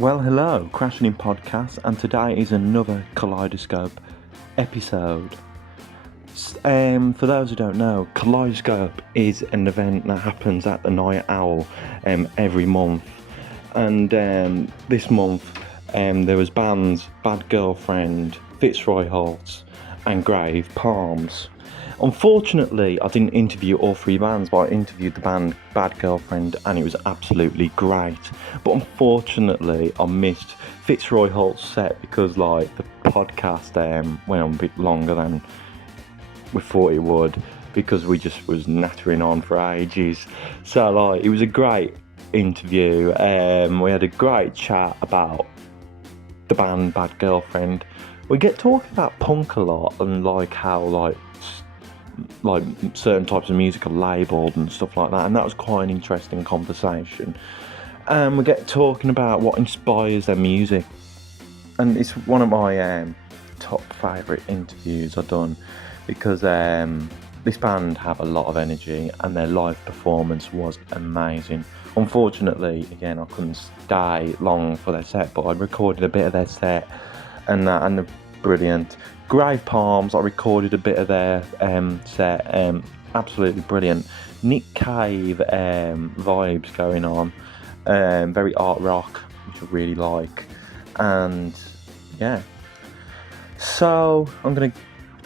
Well, hello, Crashing In Podcast, and today is another Kaleidoscope episode. For those who don't know, Kaleidoscope is an event that happens at the Night Owl every month, and this month there was bands Bad Girlfriend, Fitzroy Holt and Grave Palms. Unfortunately, I didn't interview all three bands, but I interviewed the band Bad Girlfriend and it was absolutely great. But unfortunately, I missed Fitzroy Holt's set because the podcast went on a bit longer than we thought it would, because we just was nattering on for ages. So it was a great interview. We had a great chat about the band Bad Girlfriend. We get talking about punk a lot and how certain types of music are labelled and stuff like that, and that was quite an interesting conversation. We get talking about what inspires their music, and it's one of my top favourite interviews I've done, because this band have a lot of energy and their live performance was amazing. Unfortunately, again, I couldn't stay long for their set, but I recorded a bit of their set and they're brilliant. Grave Palms, I recorded a bit of their set, absolutely brilliant. Nick Cave vibes going on, very art rock, which I really like, and yeah. So I'm going to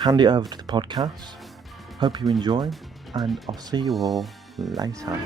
hand it over to the podcast. Hope you enjoy, and I'll see you all later.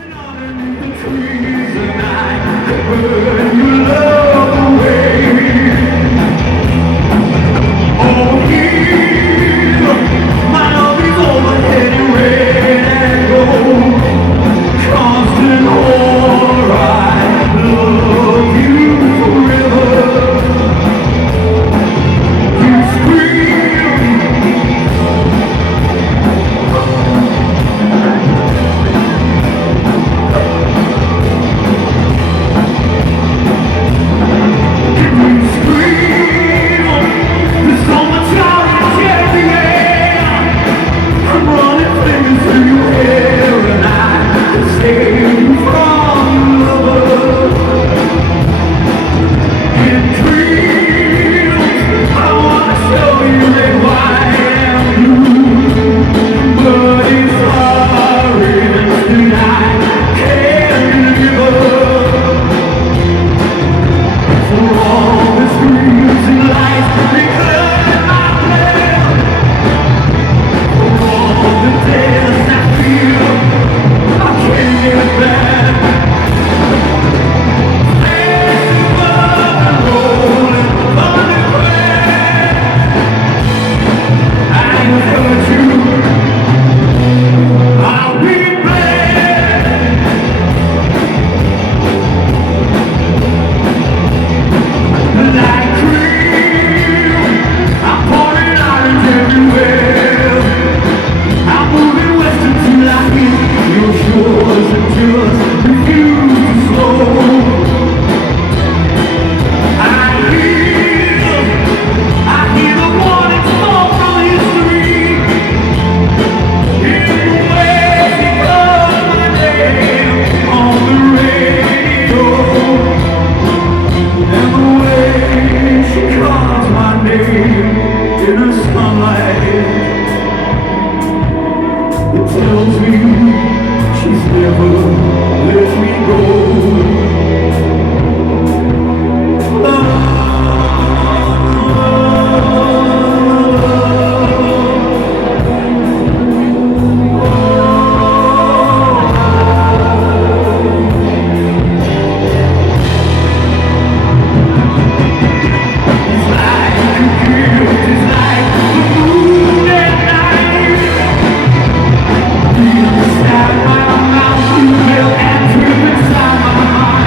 Inside my mouth, you will enter inside my mind.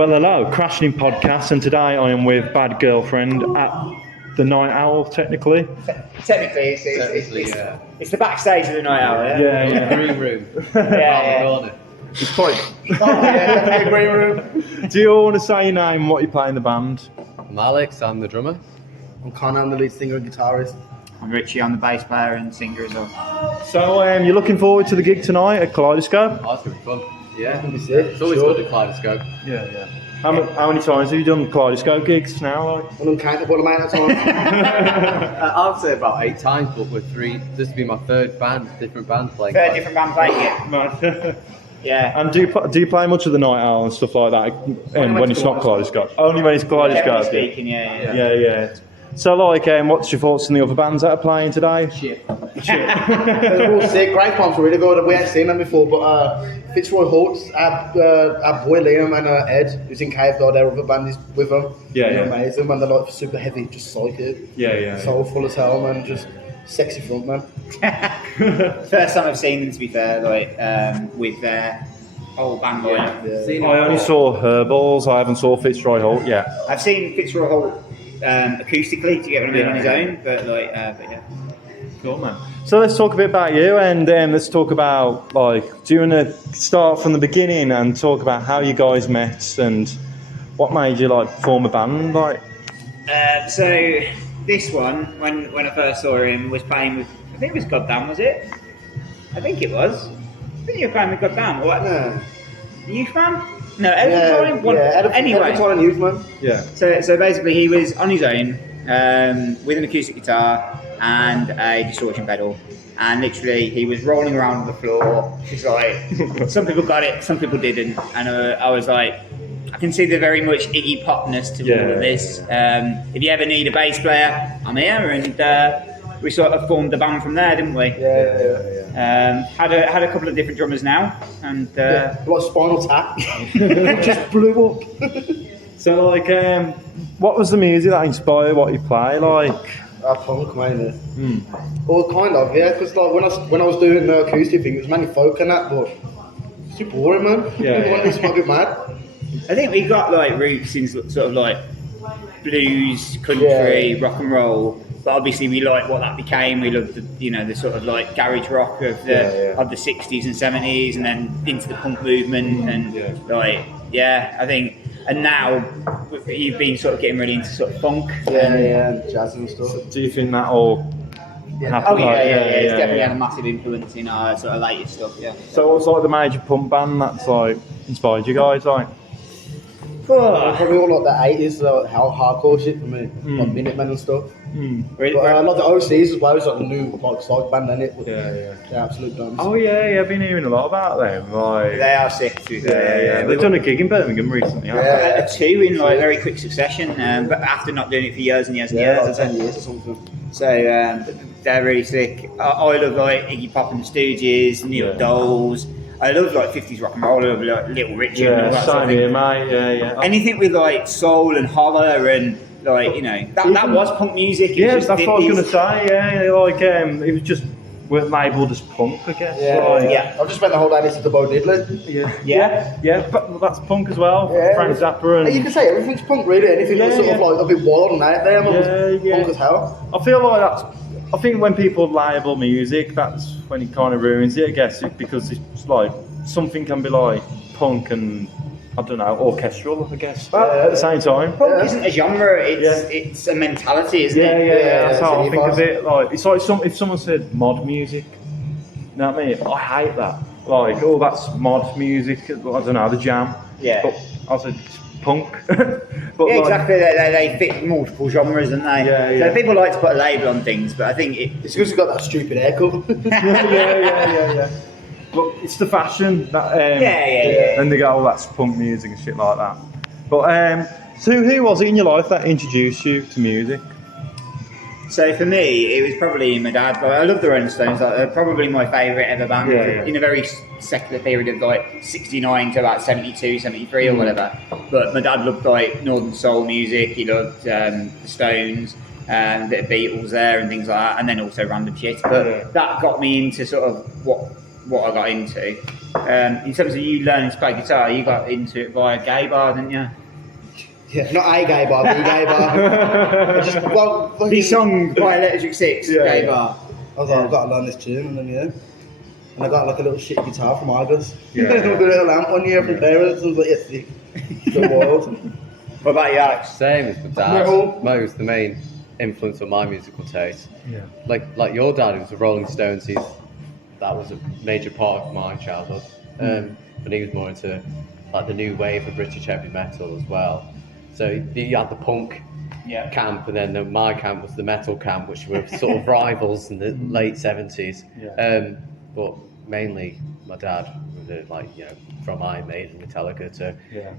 Well, hello, Crashing In Podcast, and today I am with Bad Girlfriend at the Night Owl, technically. Technically, it's the backstage of the Night Owl, yeah? Yeah. Green room. Yeah. It's quite... Definitely green room. Do you all want to say your name and what you play in the band? I'm Alex, I'm the drummer. I'm Connor, I'm the lead singer and guitarist. I'm Richie, I'm the bass player and singer as well. So, you're looking forward to the gig tonight at Kaleidoscope? Oh, it's going to be fun. Yeah. It's gonna be sick. It's always good to Kaleidoscope. Yeah. How many times have you done Kaleidoscope gigs now? Like? An uncountable amount of time. I'd say about 8 times, but with 3, this will be my third different band playing. Third different band playing it. Nice. Yeah. And do you play much of the Night Owl and stuff like that when it's not Kaleidoscope? Only when it's Generally Kaleidoscope. speaking, yeah. Yeah. So, what's your thoughts on the other bands that are playing today? Shit. They're all sick. Great Punk's really good. We ain't seen them before, but Fitzroy Holt, our boy Liam and Ed, who's in Cave Dog, their other band is with them. They're amazing, and they're like super heavy, just psychic. Yeah. Soulful as hell, man. Just sexy frontman. First time I've seen them, to be fair, with their whole band lineup. I only saw Herballs. I haven't saw Fitzroy Holt yet. I've seen Fitzroy Holt acoustically, to get what I mean, on his own, but yeah. Cool, man. So let's talk a bit about you, and let's talk about do you want to start from the beginning and talk about how you guys met and what made you form a band? So this one, when I first saw him, was playing with, I think it was Goddamn, was it? I think it was. I think you were playing with Goddamn. What? No. The Youth Man? No, anyway. Every Youth Man. Yeah. So basically, he was on his own with an acoustic guitar and a distortion pedal, and literally he was rolling around on the floor. It's like some people got it, some people didn't, and I was like, I can see the very much Iggy Popness to all of this. If you ever need a bass player, I'm here, and we sort of formed the band from there, didn't we? Yeah. Had a couple of different drummers now, and Like Spinal Tap. Just blew up. So what was the music that inspired what you play? Punk, mainly. Well, kind of, yeah, because when I was doing the acoustic thing, it was mainly folk and that, but it's too boring, man. Yeah. It's not a bit mad. I think we got roots in sort of blues, country, rock and roll. But obviously we like what that became. We loved the sort of garage rock of the 60s and 70s, and then into the punk movement, and I think. And now you've been sort of getting really into sort of funk. And jazz and stuff. Do you think that all happened? Oh yeah. It's definitely had a massive influence in our sort of latest stuff. Yeah. So what's the major punk band that's inspired you guys? Probably all the 80s, hardcore shit for me, like Minutemen and stuff. But the OCs as well, is the new psych band, isn't it? They're absolute dumbs. Oh yeah, I've been hearing a lot about them. They are sick too. They've done a gig in Birmingham recently. A 2 in very quick succession, but after not doing it for years and years and years. 10 years or something. So they're really sick. I love Iggy Pop and the Stooges, Neil Dolls. I love 50s rock and roll. I love Little Richard. and all that sort of thing. Here, mate. Yeah. Anything with soul and holler and that was punk music. That's what I was going to say. Yeah, it was just labelled as punk, I guess. I've just spent the whole day listening to Bo Diddley. Yeah, but that's punk as well. Frank Zappa and you can say everything's punk, really. Anything that's sort of a bit wild and out there, punk as hell. I feel I think when people label music, that's when it kind of ruins it, I guess, because it's something can be punk and, I don't know, orchestral, I guess, at the same time. Punk isn't a genre, it's a mentality, isn't it? Yeah, that's how I think of it. It's if someone said mod music, you know what I mean? I hate that. That's mod music, I don't know, the Jam. Yeah. But I said, punk. But exactly. They fit multiple genres, don't they? So people like to put a label on things, but I think it's because it's got that stupid haircut. Yeah. But it's the fashion that. And they go, that's punk music and shit like that. But so who was it in your life that introduced you to music? So for me, it was probably my dad. I love the Rolling Stones. They're probably my favourite ever band in a very secular period of 69 to about 72, 73 or whatever. But my dad loved Northern Soul music. He loved the Stones, a bit of Beatles there and things like that, and then also random shit. But that got me into sort of what I got into. in terms of you learning to play guitar, you got into it via gay bar, didn't you? Yeah, not a gay bar, the gay bar. The song by Electric Six, gay bar. I was like, I've got to learn this tune, and then and I got like a little shitty guitar from Argos. With a little amp on here from parents, and I was like, yes, the world. What about you, Alex? Same as my dad. Mo was the main influence on my musical taste. Yeah. Like your dad, who was the Rolling Stones. That was a major part of my childhood. But he was more into like the new wave of British heavy metal as well. So you had the punk camp, and then my camp was the metal camp, which were sort of rivals in the late 70s. But mainly my dad, from Iron Maiden, Metallica to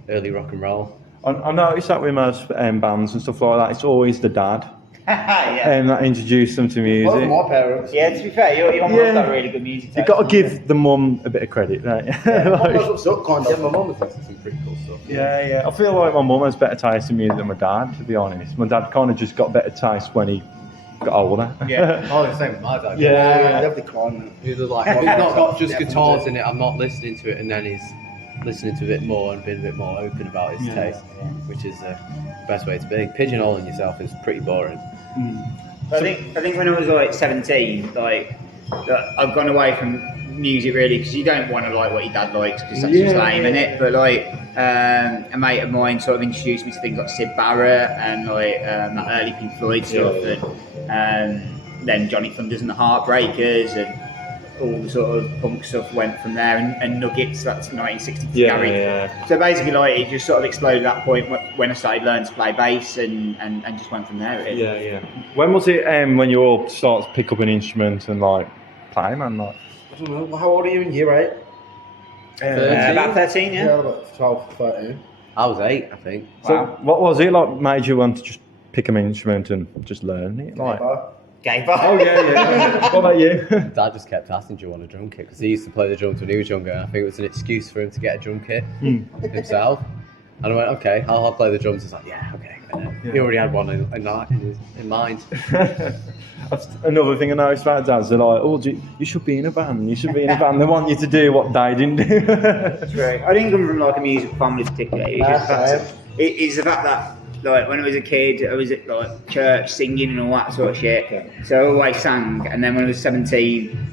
early rock and roll. I noticed that with most bands and stuff like that, it's always the dad that introduced them to music. Both my parents. Yeah, to be fair, your mum's got really good music taste. You've got to give the mum a bit of credit, right? My mum's up, kind of. My mum was listening to some pretty cool stuff. Yeah. I feel like my mum has better taste in music than my dad, to be honest. My dad kind of just got better taste when he got older. Yeah, the same with my dad. They've declined. He was like, he's not got just guitars in it, I'm not listening to it, and then he's listening to a bit more and being a bit more open about his taste, which is the best way to be. Pigeonholing yourself is pretty boring. I think when I was like 17, I've gone away from music really because you don't want to like what your dad likes because that's just lame, innit? But a mate of mine sort of introduced me to things like Syd Barrett and that early Pink Floyd stuff, and then Johnny Thunders and the Heartbreakers and all the sort of punk stuff went from there, and Nuggets, that's 1960 Gary. So basically it just sort of exploded at that point when I started learning to play bass and just went from there really. When was it when you all started to pick up an instrument and play, man? I don't know, how old are you in year 8? 13? About 13, Yeah, about 12, 13. I was 8, I think. So what was it made you want to just pick an instrument and just learn it? Gay bar. Oh yeah. What about you? Dad just kept asking, do you want a drum kit? Because he used to play the drums when he was younger, and I think it was an excuse for him to get a drum kit himself. And I went, okay, I'll play the drums. He's like, yeah, okay. And then he already had one in mind. That's another thing I noticed about dads. They're like, oh, you should be in a band. You should be in a band. They want you to do what they didn't do. That's right. I didn't come from a musical family particularly. It's the fact that when I was a kid, I was at church singing and all that sort of shit. So I always sang. And then when I was 17,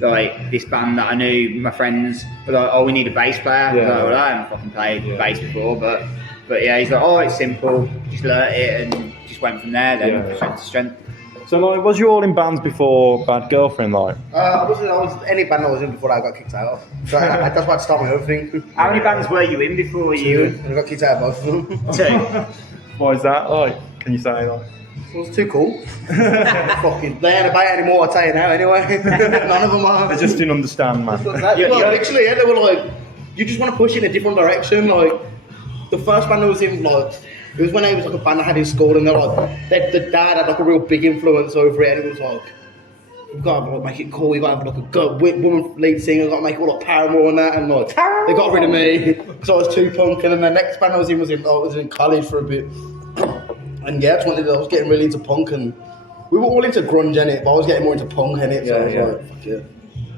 this band that I knew, my friends were like, "Oh, we need a bass player." I was like, "Well, I haven't fucking played bass before, but yeah." He's like, "Oh, it's simple. Just learn it," and just went from there. Then strength to strength. So was you all in bands before Bad Girlfriend? I was any band I was in before I got kicked out of. So that's why I started my own thing. How many bands were you in before you? I got kicked out of both of them. 2. Why is that? Can you say It was too cool. Fucking, they ain't about it anymore, I'll tell you now anyway. None of them are. They just didn't understand, man. Literally, they were like, you just want to push in a different direction. The first band I was in, it was when I was a band I had in school, and the dad had a real big influence over it, and it was we've got to make it cool, we've got to have a good woman lead singer, we've got to make it all Paramore and that, and they got rid of me, because I was too punk, and then the next band I was in college for a bit, and I was getting really into punk, and we were all into grunge in it, but I was getting more into punk in it, so I was like, fuck yeah.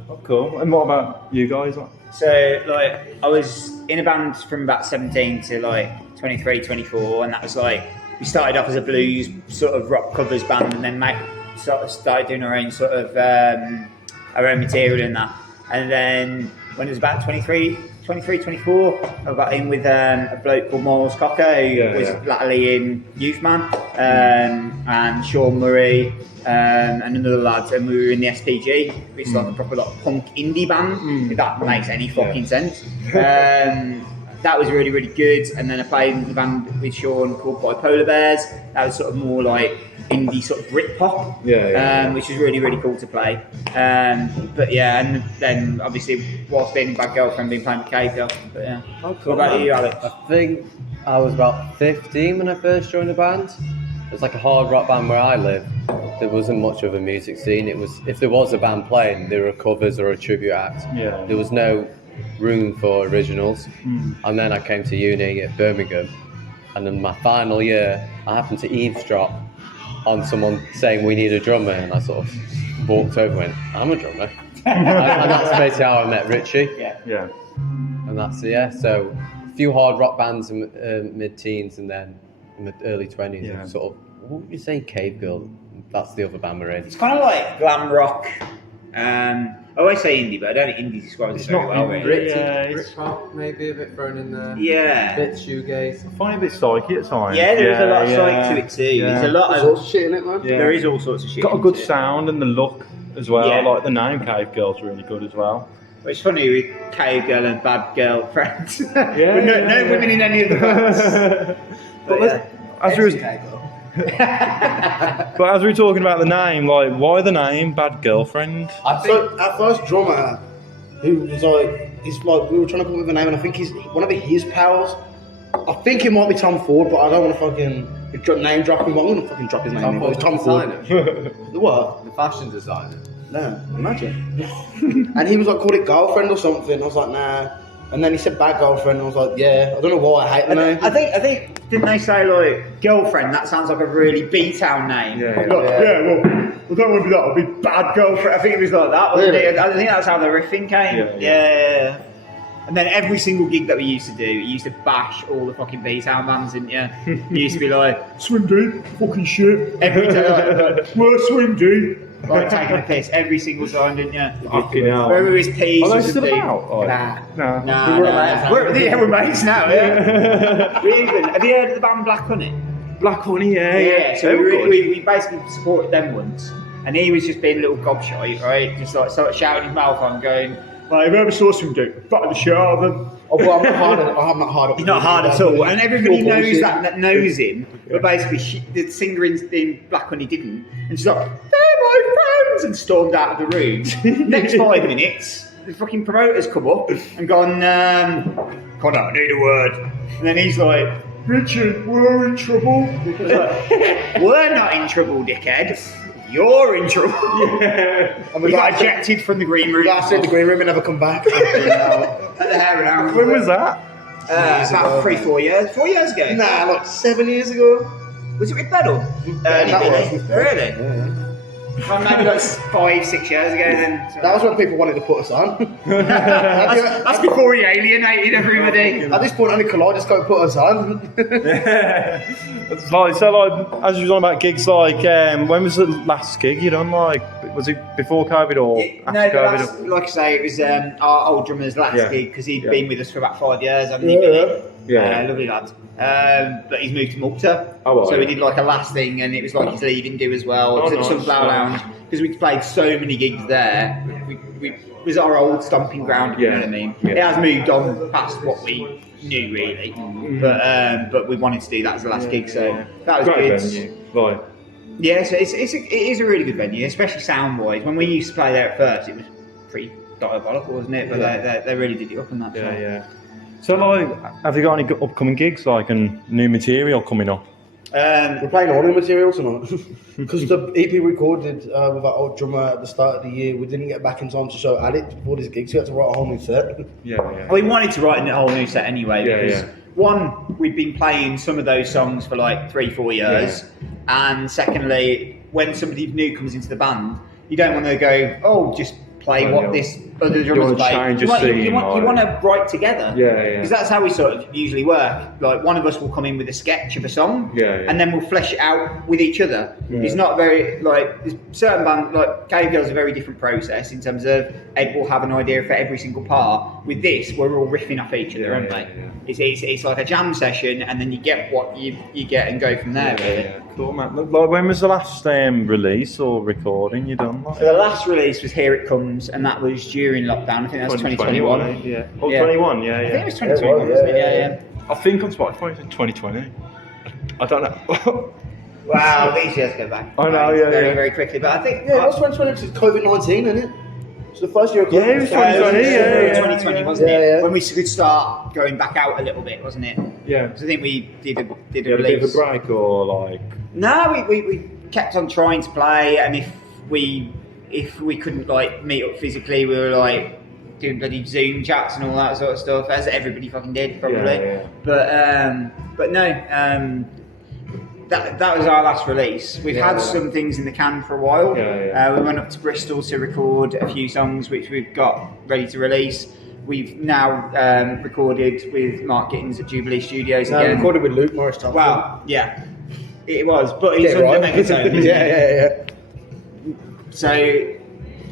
Oh, cool. And what about you guys? So I was in a band from about 17 to 23, 24, and that was we started off as a blues sort of rock covers band, and then started doing our own sort of our own material in that. And then when it was about 23, 24, I got in with a bloke called Miles Cocker, who was latterly in Youth Man, and Sean Murray, and another lad, and we were in the SPG, which is a proper punk indie band, if that makes any fucking sense. That was really, really good. And then I played in the band with Sean called Bipolar Bears. That was sort of more indie sort of Britpop, which was really, really cool to play. But yeah, and then obviously whilst being in Bad Girlfriend, been playing with Kato. But yeah. Oh, cool. What about you, Alex? I think I was about 15 when I first joined the band. It was a hard rock band where I live. There wasn't much of a music scene. It was, if there was a band playing, there were covers or a tribute act. Yeah. There was no room for originals. And then I came to uni at Birmingham, and in my final year I happened to eavesdrop on someone saying we need a drummer, and I sort of walked over and went, I'm a drummer. And that's basically how I met Richie. And that's So a few hard rock bands in mid-teens, and then in the early 20s, Yeah. sort of. What would you say, Cave Girl? That's the other band we're in. It's kind of like glam rock. I always say indie, but I don't think indie describes it very well. Really. Britpop, maybe a bit thrown in there. Yeah. Bit shoegaze. I find it a bit psychy at times. Yeah, there's a lot of psych to it too. Yeah. There's a lot There's of all sorts of shit in it, man. Yeah. There is all sorts of shit. Got a good into it. sound and the look as well. Yeah. Like the name Cave Girl's really good as well. But it's funny with Cave Girl and Bad Girl friends. Yeah, With no women in any of the bands. But yeah. as we were talking about the name, like why the name Bad Girlfriend? I think So our first drummer, who was like, we were trying to come up with a name, and I think he's one of his pals. I think it might be Tom Ford, but I don't want to fucking name drop him. But I'm gonna fucking drop his name. It's Tom Ford. The what? the fashion designer. No, imagine. And he was like, called it Girlfriend or something. I was like, nah. And then he said Bad Girlfriend. And I was like, yeah. I don't know why I hate the name. I think didn't they say like girlfriend? That sounds like a really B-town name. Yeah. Well, I don't want to be that. I'll be Bad Girlfriend. I think it was like that, wasn't Really? it? I think that's how the riffing came. Yeah. And then every single gig that we used to do, it used to bash all the fucking B-town bands, didn't you? It used to be like, swim deep, fucking shit. Every time, like, we're swim deep. Like taking a piss every single time, didn't you? Fucking hell. Whether it was peas Are or they still something. about? Like, Nah. No. We're mates now, yeah. Have you heard of the band Black Honey? Black Honey, yeah. So we basically supported them once, and he was just being a little gobshite, right? Just like sort of shouting his mouth on, going, "Well, if you ever saw some dude, back the shit out of them." Oh, well, I'm not hard. He's not hard at all, and everybody Pure knows bullshit. that knows him. But basically, the singer in Black Honey didn't, and she's like, "They're my friends," and stormed out of the room. Next 5 minutes, the fucking promoters come up and gone, "Connor, I need a word," and then he's like, "Richard, we're in trouble." Like, "We're not in trouble, dickhead. You're in trouble." And we got ejected from the green room. We got to sit in the green room and never come back. At the hair and hour. When was that? About 3-4 years. 4 years ago. Nah, like 7 years ago. Was it with Pedal? That was. Really? Yeah. Well, maybe like 5-6 years ago then. That was when people wanted to put us on. That's before he alienated everybody. At this point, only Kaleidoscope put us on. It's like, so like, as you were talking about gigs, like, when was the last gig you done? Like, was it before COVID or after COVID? Like I say, it was our old drummer's last gig because he'd been with us for about 5 years, hadn't he? Yeah. Lovely lad. But he's moved to Malta. Oh, well, so yeah. we did like a last thing, and it was like his leaving do as well. It was at Sunflower Lounge because we played so many gigs there. It was our old stomping ground, you know what I mean? Yeah. It has moved on past what we knew really, but we wanted to do that as the last gig, so that was Great good. venue. Right. Yeah, so it is a really good venue, especially sound wise. When we used to play there at first, it was pretty diabolical, wasn't it? But they really did it up in that. Yeah. So, like, have you got any upcoming gigs, like, and new material coming up? We're playing all new material tonight. Because the EP we recorded with our old drummer at the start of the year, we didn't get back in time to show Alex before this gig, so we had to write a whole new set. Yeah. We wanted to write a whole new set anyway because Yeah. one, we'd been playing some of those songs for like 3-4 years, and secondly, when somebody new comes into the band, you don't want to go, oh, just play what this other drummers play. You want to write together. Yeah. Because that's how we sort of usually work. Like one of us will come in with a sketch of a song, and then we'll flesh it out with each other. Yeah. It's not very like there's certain bands like Cave Girl's a very different process in terms of Ed will have an idea for every single part. With this, we're all riffing off each other, aren't we? It's like a jam session, and then you get what you get and go from there. Really. Cool, man. Like, when was the last release or recording you done? Like? So the last release was Here It Comes, and that was during lockdown. I think that was 2021. Yeah. Oh, 21, yeah. I think it was 2021, wasn't it? Yeah. I think on Spotify it's 2020. I don't know. Wow, these years go back. I know, very, very quickly. But I think Yeah, that's 2020 because it's COVID-19, isn't it? It's the first year of COVID. Yeah, it was 2020, yeah. 2020, wasn't it? Yeah. When we could start going back out a little bit, wasn't it? Yeah. Because I think we did a Did a bit release. of a break or like? No, we kept on trying to play, and if we couldn't like meet up physically, we were like doing bloody Zoom chats and all that sort of stuff, as everybody fucking did probably. Yeah. But no. That was our last release. We've had some things in the can for a while. We went up to Bristol to record a few songs which we've got ready to release. we've now recorded with Mark Gittins at Jubilee Studios again. Recorded with Luke Morris Thompson. Well, yeah, it was, but he's under megaphone. Yeah. So,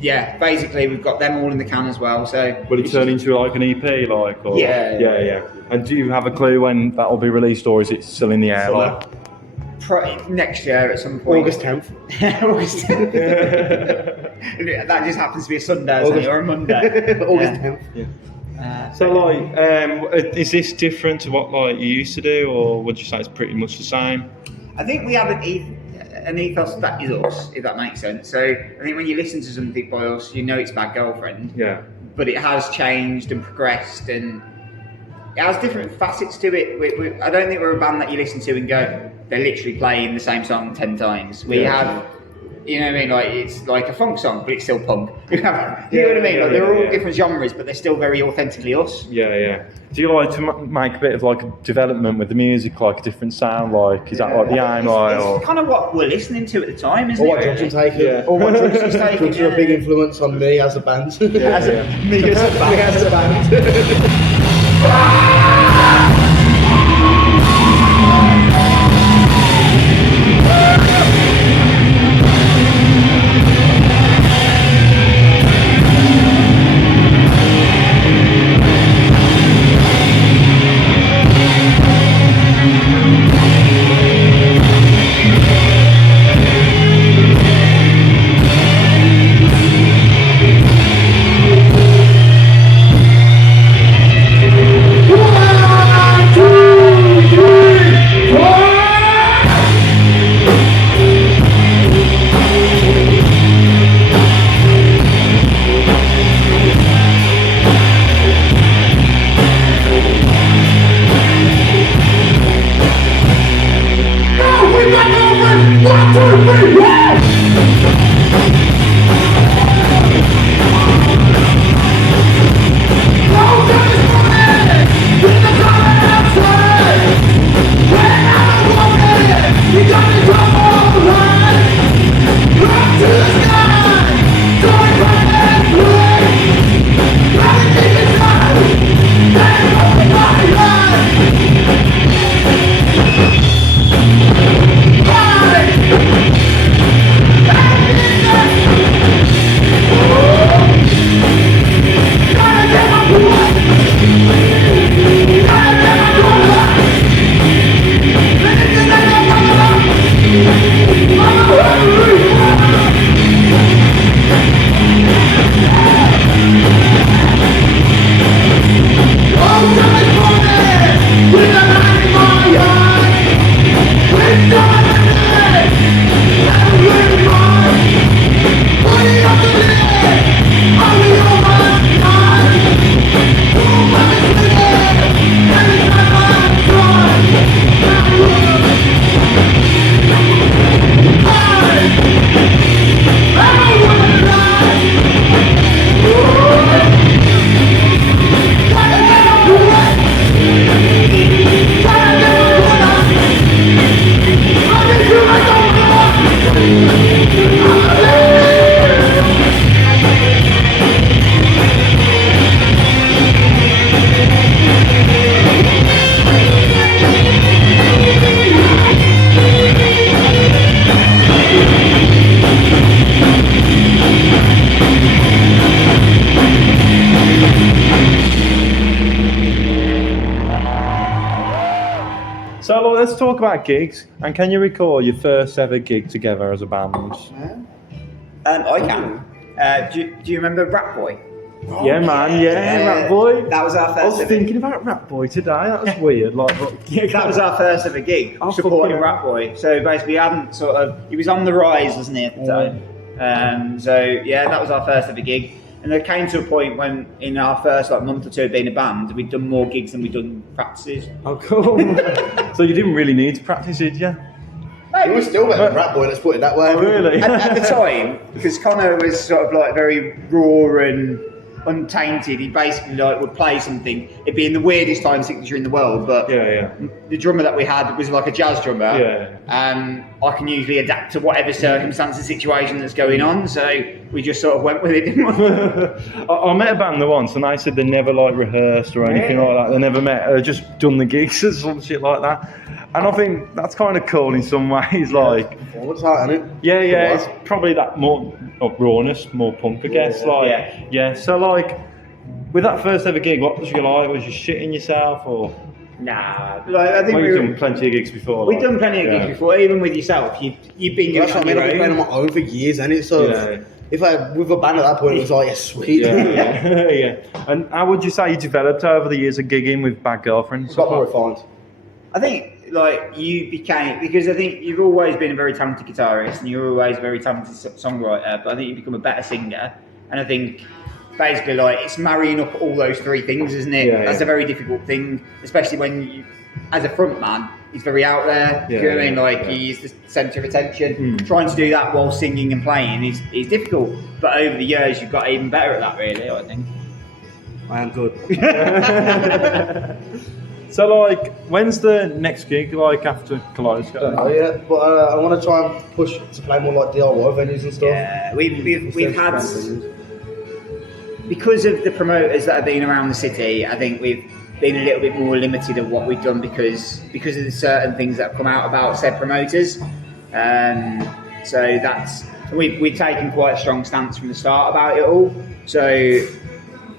yeah, basically we've got them all in the can as well. So Will it turn into like an EP, like? Or? Yeah. Yeah. And do you have a clue when that will be released, or is it still in the air? Like? Next year at some point. August 10th. August 10th. That just happens to be a Sunday or a Monday. August 10th. Yeah. So, like, is this different to what like you used to do, or would you say it's pretty much the same? I think we have an ethos that is us, if that makes sense. So I think when you listen to something by us, you know it's Bad Girlfriend. Yeah. But it has changed and progressed, and it has different facets to it. I don't think we're a band that you listen to and go, they're literally playing the same song 10 times. We have, you know what I mean, like it's like a funk song, but it's still punk. You know what I mean? Like they're all different genres, but they're still very authentically us. Yeah. Do you like to make a bit of like a development with the music, like a different sound? Like, is that like the aim? It's kind of what we're listening to at the time, isn't it? Or what drugs are taking. Yeah. Or what drugs he's taking. Drugs are a big influence on me as a band. Me as a band. So let's talk about gigs. And can you recall your first ever gig together as a band? I can. Do you remember Rat Boy? Yeah, man. Yeah, Rat Boy. That was our I first. was thinking about Rat Boy today. That was weird. That was our first ever gig, supporting Rat Boy. So basically, he was on the rise, wasn't he, at the time? So yeah, that was our first ever gig. And there came to a point when, in our first month or two of being a band, we'd done more gigs than we'd done practices. Oh, cool. So you didn't really need to practice, did you? You were still better than Rat Boy, let's put it that way. Oh, really? At the time, because Connor was sort of very raw and untainted. He basically like would play something. It'd be in the weirdest time signature in the world, but the drummer that we had was like a jazz drummer. I can usually adapt to whatever circumstance and situation that's going on. So we just sort of went with it, didn't we? I met a band once, and they said they never like rehearsed or anything like that. They never met. They just done the gigs or some shit like that. And I think that's kind of cool in some ways. Like, performance art, isn't it? Yeah. It's probably that more rawness, more punk, I guess. So like, with that first ever gig, what was you like? Was you shitting yourself or? Nah, like I think we've done plenty of gigs before. We've done plenty of gigs before, even with yourself. You've been doing. That's what I mean. I've been playing on my own for years, and it's so. If I with a band at that point, it was like, sweet. Yeah. And how would you say you developed over the years of gigging with Bad Girlfriends? Got more refined. I think like you became, because I think you've always been a very talented guitarist and you're always a very talented songwriter, but I think you've become a better singer, and I think basically like it's marrying up all those three things, isn't it? That's a very difficult thing, especially when you, as a frontman, he's very out there. You know what I mean? Like he's the centre of attention. Trying to do that while singing and playing is difficult, but over the years you've got even better at that, really, I think. I am good. So, like, when's the next gig, like, after Kaleidoscope? Don't know yet, but I want to try and push to play more, like, DIY venues and stuff. Yeah, we've had... Because of the promoters that have been around the city, I think we've been a little bit more limited at what we've done because of the certain things that have come out about said promoters. So that's... We've taken quite a strong stance from the start about it all. So...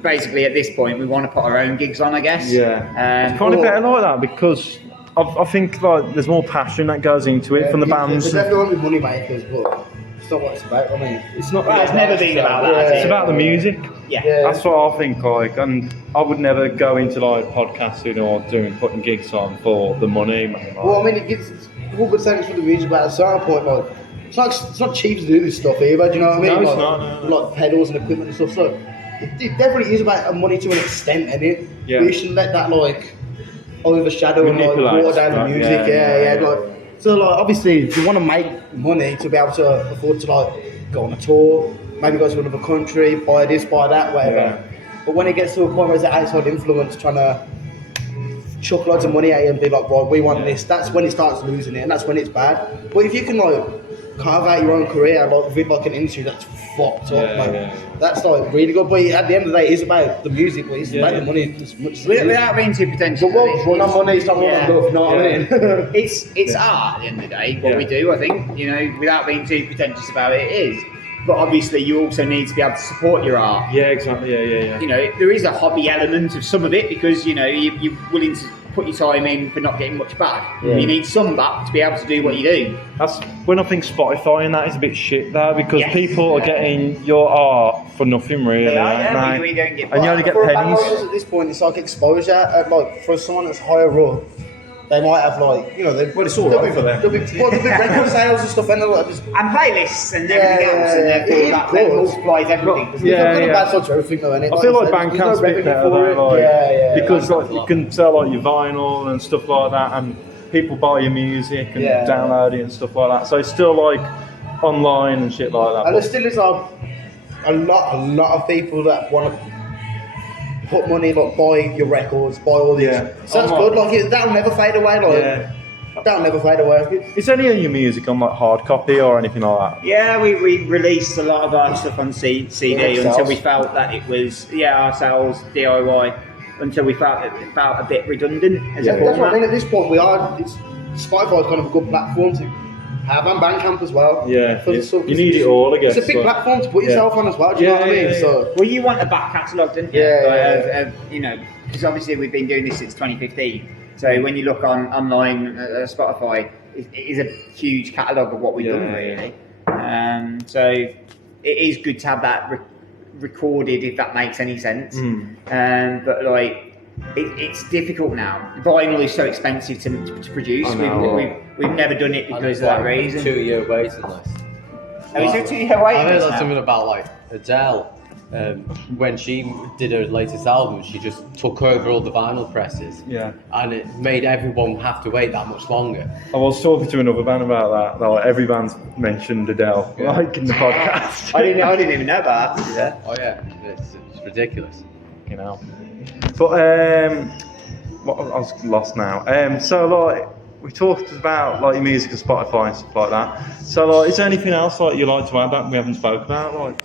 Basically, at this point, we want to put our own gigs on, I guess. It's kind of better like that because I think like there's more passion that goes into it from the bands. There's definitely money makers, but it's not what it's about. I mean, it's not. Well, it's never been about that. It's about the music. Yeah, that's what I think. Like, and I would never go into like podcasting or putting gigs on for the money. Like, well, I mean, it's all good things for the music, but at a certain point, like it's not cheap to do this stuff either. Do you know what I mean? No, it's like, not. No. Like pedals and equipment and stuff. So. It definitely is about money to an extent, isn't it? Yeah. We shouldn't let that like overshadow and like water down the music. Like, so like obviously, if you want to make money to be able to afford to like go on a tour, maybe go to another country, buy this, buy that, whatever. Yeah. But when it gets to a point where there's an outside influence trying to chuck loads of money at you and be like, right, we want this, that's when it starts losing it, and that's when it's bad. But if you can like carve out your own career like with like an industry that's fucked up, man. That's like really good. But at the end of the day, it's about the music, but it's about the money as much as without being too pretentious. The world's run on money, it's not run on love, you know what I mean? It's art at the end of the day, what we do, I think, without being too pretentious about it, it is. But obviously you also need to be able to support your art. Yeah, exactly, yeah. There is a hobby element of some of it because, you're willing to put your time in for not getting much back. You need some back to be able to do what you do. That's when I think Spotify and that is a bit shit there because people are getting your art for nothing really. We don't get and you only get pennies. At this point, it's like exposure. Like for someone that's higher up, they might have like it's all right for them. There'll be record sales and stuff, and playlists and everything else, and therefore that multiplies everything. Bad sort of everything though, innit? I feel like Bandcamp's a bit better though, because like you can sell like your vinyl and stuff like that, and people buy your music and download it and stuff like that. So it's still like online and shit like that. And there still is like a lot of people that want to put money, like buy your records, buy all these. So that's good. Like that'll never fade away. That'll never fade away. Is any of your music on like hard copy or anything like that? Yeah, we released a lot of our stuff on CD until we felt that it was ourselves DIY until we felt it felt a bit redundant as a format. That's what I mean. At this point, Spotify is kind of a good platform to have, and Bandcamp as well. You need it all, I guess. It's a big platform to put yourself on as well. Do you know what I mean? So, well, you want a back catalogue, don't you? Because obviously we've been doing this since 2015. So when you look online at Spotify, it is a huge catalogue of what we've done, really. So it is good to have that recorded, if that makes any sense. But like, it's difficult now. Vinyl is so expensive to produce. We've never done it because of that reason. 2-year waiting list. Oh, is it 2-year waiting I list? heard something about like Adele. When she did her latest album, she just took over all the vinyl presses. And it made everyone have to wait that much longer. I was talking to another band about that. Like every band's mentioned Adele, like in the podcast. I didn't even know about that. Oh yeah, It's ridiculous. You know. But what I was lost now. So like we talked about like your music and Spotify and stuff like that. So like, is there anything else like you like to add that we haven't spoke about? Like,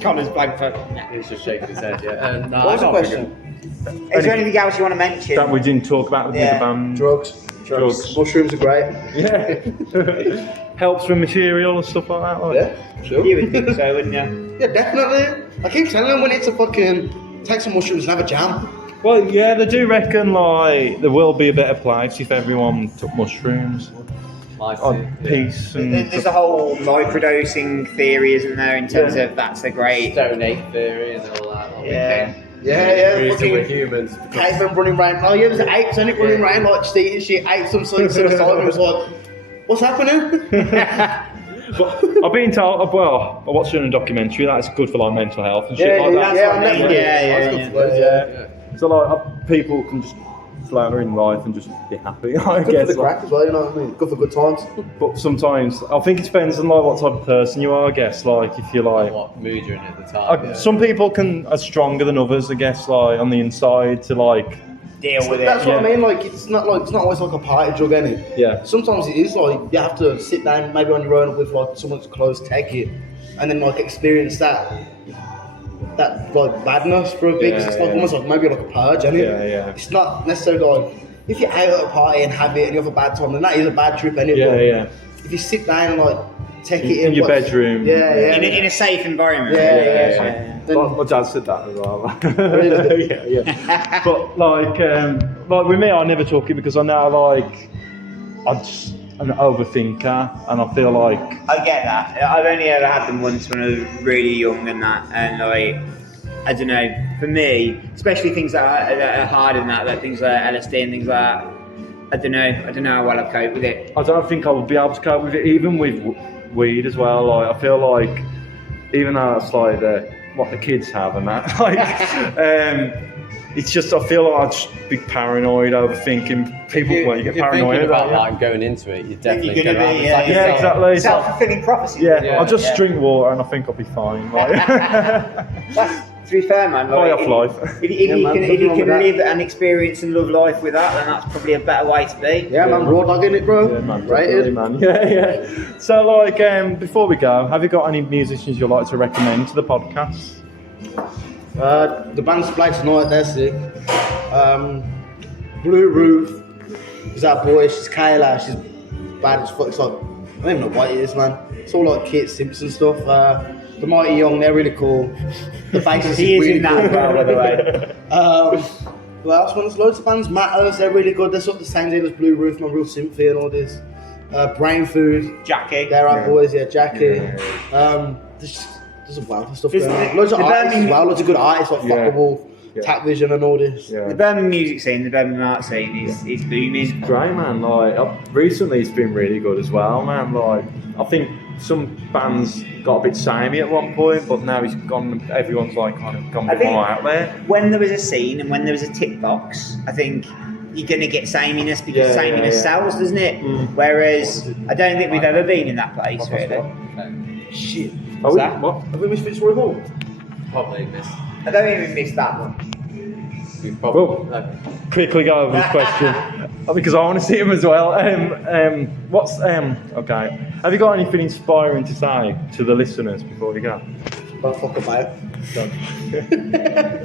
Connor's blank for. He's just shaking his head. Yeah. No, What was the I can't question? Is there anything else you want to mention? that we didn't talk about with the band. Drugs. Mushrooms are great. Yeah. Helps with material and stuff like that. Like. Yeah, sure. You would think so, wouldn't you? Yeah, definitely. I keep telling them when it's a fucking take some mushrooms and have a jam. Well, yeah, they do reckon like there will be a better place if everyone took mushrooms. Peace and There's a whole microdosing theory, isn't there, in terms of that's a great. Stone Ape theory and all that. Like Yeah. Yeah, Reason fucking we're humans. cavemen running around. Oh yeah, there's apes and it running around like just eating shit. Ate some sort of psilocybin. It was like, what's happening? But I've been told, well, I watched it in a documentary that's good for like mental health and shit like that. Yeah, what I mean. Yeah. So like people can just flounder in life and just be happy. I Good guess. for the crack as well, you know what I mean? Good for good times. But sometimes I think it depends on like what type of person you are. I guess like if you're like. What mood you're in at the time. Some people are stronger than others. I guess like on the inside to like. Deal with it. That's what I mean. Like it's not always like a party drug, any. Yeah. Sometimes it is like you have to sit down maybe on your own with like someone that's close, take it, and then like experience that like badness for a bit. 'Cause it's like almost like maybe like a purge, isn't it? Yeah. It's not necessarily like if you're out at a party and have it and you have a bad time, then that is a bad trip, anyway. Yeah. If you sit down and like take it In your bedroom. In a safe environment. Yeah. My dad said that as well. Really? yeah. But like with me, I never took it because I know like I'm an overthinker, and I feel like I get that. I've only ever had them once when I was really young and that, and like I don't know. For me, especially things that are hard and that things like LSD and things like that. I don't know how well I cope with it. I don't think I would be able to cope with it, even with weed as well. Like I feel like even though it's like what the kids have and that, like it's just I feel like I'd just be paranoid, overthinking. People, you get paranoid about like going into it. You're definitely You're gonna be, yeah, exactly. Self-fulfilling prophecy. Yeah, I'll just drink water and I think I'll be fine. Like. To be fair, man, High like, off life. If you can live and experience and love life with that, then that's probably a better way to be. Yeah, man, raw dogging it, bro. Yeah, man, Rated. man. Yeah. So, like, before we go, have you got any musicians you'd like to recommend to the podcast? The band's played tonight, they're sick. Blue Roof is that boy, she's Kayla, she's bad as fuck. It's like, I don't even know what it is, man. It's all like Kate Simpson stuff. The Mighty Young, they're really cool. The bassist He is really in that cool. bar, by the way. Who else? There's loads of bands. Matters, they're really good. They're sort of the same deal as Blue Roof, man, real sympathy and all this. Brain Food, Jackie. they're our boys, Jackie. There's a wealth of stuff going on. Loads of artists as well, loads of good artists like Fucker Wolf, Tack Vision and all this. Yeah. The Birmingham music scene, the Birmingham art scene is booming. Great, man. Like recently, it's been really good as well, man. Like I think some bands got a bit samey at one point, but now it's gone. Everyone's like kind of gone a bit more out there. When there was a scene and when there was a tick box, I think you're going to get sameness because sameness sells, doesn't it? Whereas I don't think we've ever been in that place, really. Shit. What? Have we missed Fitzroy Holt? Probably missed. I don't even miss that one. We probably. Quickly go over this question because I want to see him as well. Okay? Have you got anything inspiring to say to the listeners before you go? But fuck about.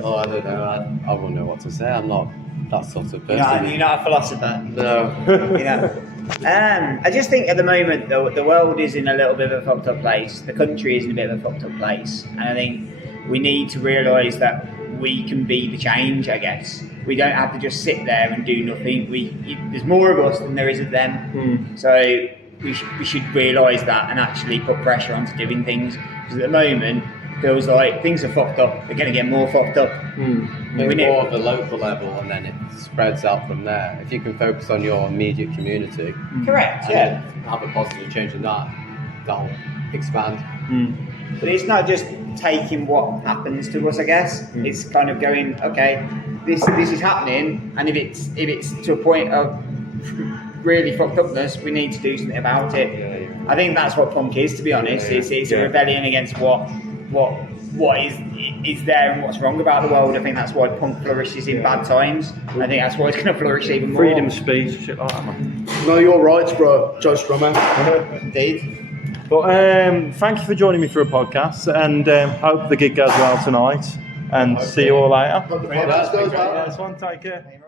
Oh, I don't know. I wouldn't know what to say. I'm not that sort of person. You're not a philosopher. No. You know. I just think at the moment the world is in a little bit of a fucked up place. The country is in a bit of a fucked up place, and I think we need to realise that we can be the change. I guess we don't have to just sit there and do nothing. There's more of us than there is of them. So we should realise that and actually put pressure onto doing things. Because at the moment it feels like things are fucked up. They're going to get more fucked up. More at the local level, and then it spreads out from there. If you can focus on your immediate community, Correct. and then have a positive change in that'll expand. But it's not just taking what happens to us, I guess. It's kind of going, okay, this is happening, and if it's to a point of really fucked upness, we need to do something about it. I think that's what punk is, to be honest. It's a rebellion against what is there and what's wrong about the world. I think that's why punk flourishes in bad times. I think that's why it's going to flourish even more. Freedom of speech, shit like that, man. No, you're right, bro. Joe Strummer. Indeed. But thank you for joining me for a podcast, and hope the gig goes well tonight. And see you all later. Hope the podcast goes well. That's one. Take care.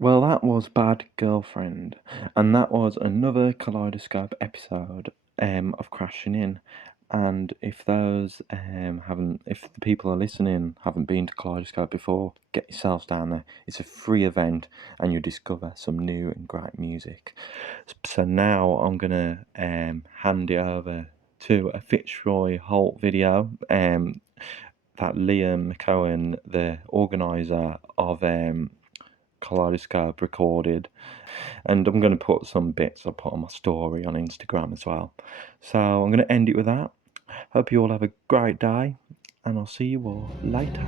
Well, that was Bad Girlfriend, and that was another Kaleidoscope episode of Crashing In. And if those if the people are listening haven't been to Kaleidoscope before, get yourselves down there. It's a free event, and you'll discover some new and great music. So now I'm gonna hand it over to a Fitzroy Holt video that Liam McCohen, the organizer of Kaleidoscope, recorded, and I'm going to put some bits I'll put on my story on Instagram as well. So I'm going to end it with that. Hope you all have a great day, and I'll see you all later.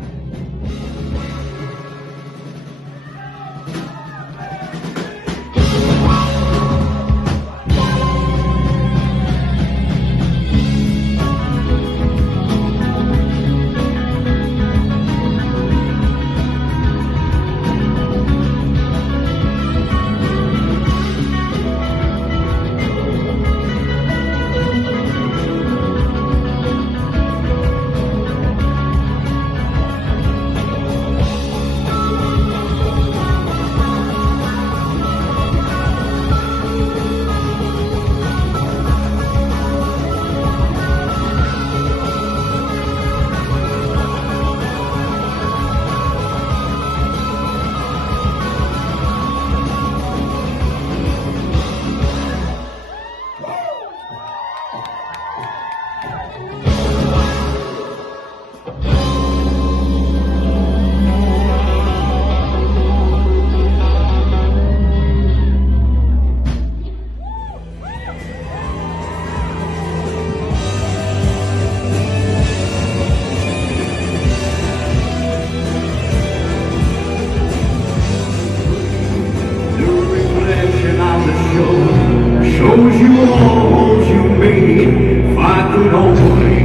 Shows you all you made. If I could only